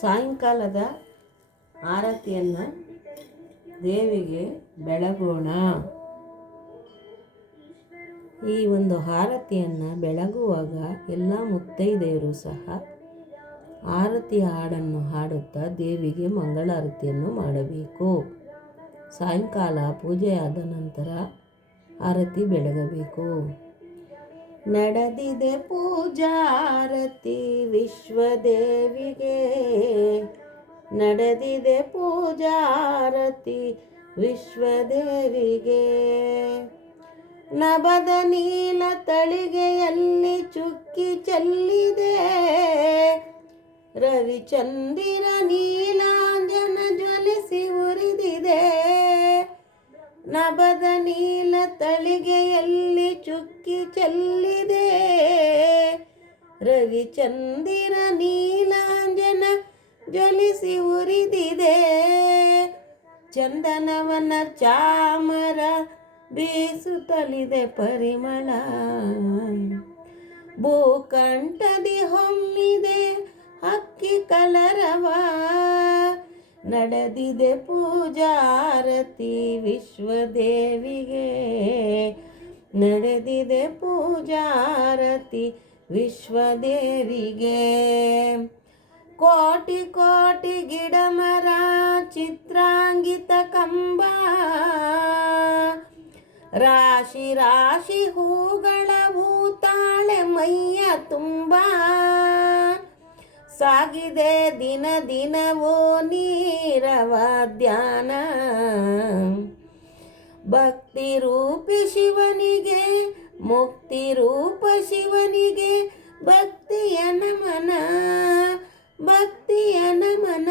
ಸಾಯಂಕಾಲದ ಆರತಿಯನ್ನು ದೇವಿಗೆ ಬೆಳಗೋಣ. ಈ ಒಂದು ಆರತಿಯನ್ನು ಬೆಳಗುವಾಗ ಎಲ್ಲ ಮುತ್ತೈದೆಯರು ಸಹ ಆರತಿಯ ಹಾಡನ್ನು ಹಾಡುತ್ತಾ ದೇವಿಗೆ ಮಂಗಳಾರತಿಯನ್ನು ಮಾಡಬೇಕು. ಸಾಯಂಕಾಲ ಪೂಜೆಯಾದ ನಂತರ ಆರತಿ ಬೆಳಗಬೇಕು. ನಡೆದಿದೆ ಪೂಜಾರತಿ ವಿಶ್ವದೇವಿಗೆ, ನಡೆದಿದೆ ಪೂಜಾರತಿ ವಿಶ್ವದೇವಿಗೆ. ನಭದ ನೀಲ ತಳಿಗೆಯಲ್ಲಿ ಚುಕ್ಕಿ ಚೆಲ್ಲಿದೆ, ರವಿಚಂದಿರ ನೀಲಾಂಜನ ಜ್ವಲಿಸಿ ಉರಿದಿದೆ. ನಭದ ನೀಲ ತಳಿಗೆಯಲ್ಲಿ ಚುಕ್ಕಿ ಚೆಲ್ಲಿದೆ, ರವಿಚಂದಿರ ನೀಲಾಂಜನ ಜ್ವಲಿಸಿ ಉರಿದಿದೆ. ಚಂದನವನ ಚಾಮರ ಬೀಸುತ್ತಲಿದೆ ಪರಿಮಳ, ಭೂಕಂಠದಿ ಹೊಮ್ಮಿದೆ ಹಕ್ಕಿ ಕಲರವ. ನಡೆದಿದೆ ಪೂಜಾರತಿ ವಿಶ್ವದೇವಿಗೆ, ನಡೆದಿದೆ ಪೂಜಾರತಿ ವಿಶ್ವದೇವಿಗೆ. ಕೋಟಿ ಕೋಟಿ ಗಿಡಮರ ಚಿತ್ರಾಂಗಿತ ಕಂಬ, ರಾಶಿ ರಾಶಿ ಹೂಗಳ ಹೂತಾಳೆ ಮೈಯ ತುಂಬ. ಸಾಗಿದೆ ದಿನ ದಿನವೋ ನೀರವ ಧ್ಯಾನ, ಭಕ್ತಿ ರೂಪಿ ಶಿವನಿಗೆ ಮುಕ್ತಿ ರೂಪ ಶಿವನಿಗೆ. ಭಕ್ತಿಯ ನಮನ, ಭಕ್ತಿಯ ನಮನ.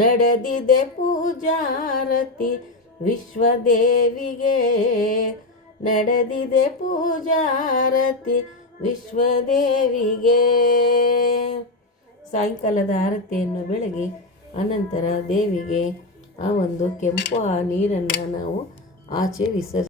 ನಡೆದಿದೆ ಪೂಜಾರತಿ ವಿಶ್ವದೇವಿಗೆ, ನಡೆದಿದೆ ಪೂಜಾರತಿ ವಿಶ್ವದೇವಿಗೆ. ಸಾಯಂಕಾಲದ ಆರತಿಯನ್ನು ಬೆಳಗಿ ಅನಂತರ ದೇವಿಗೆ ಆ ಒಂದು ಕೆಂಪು ನೀರನ್ನು ನಾವು ಆಚೆ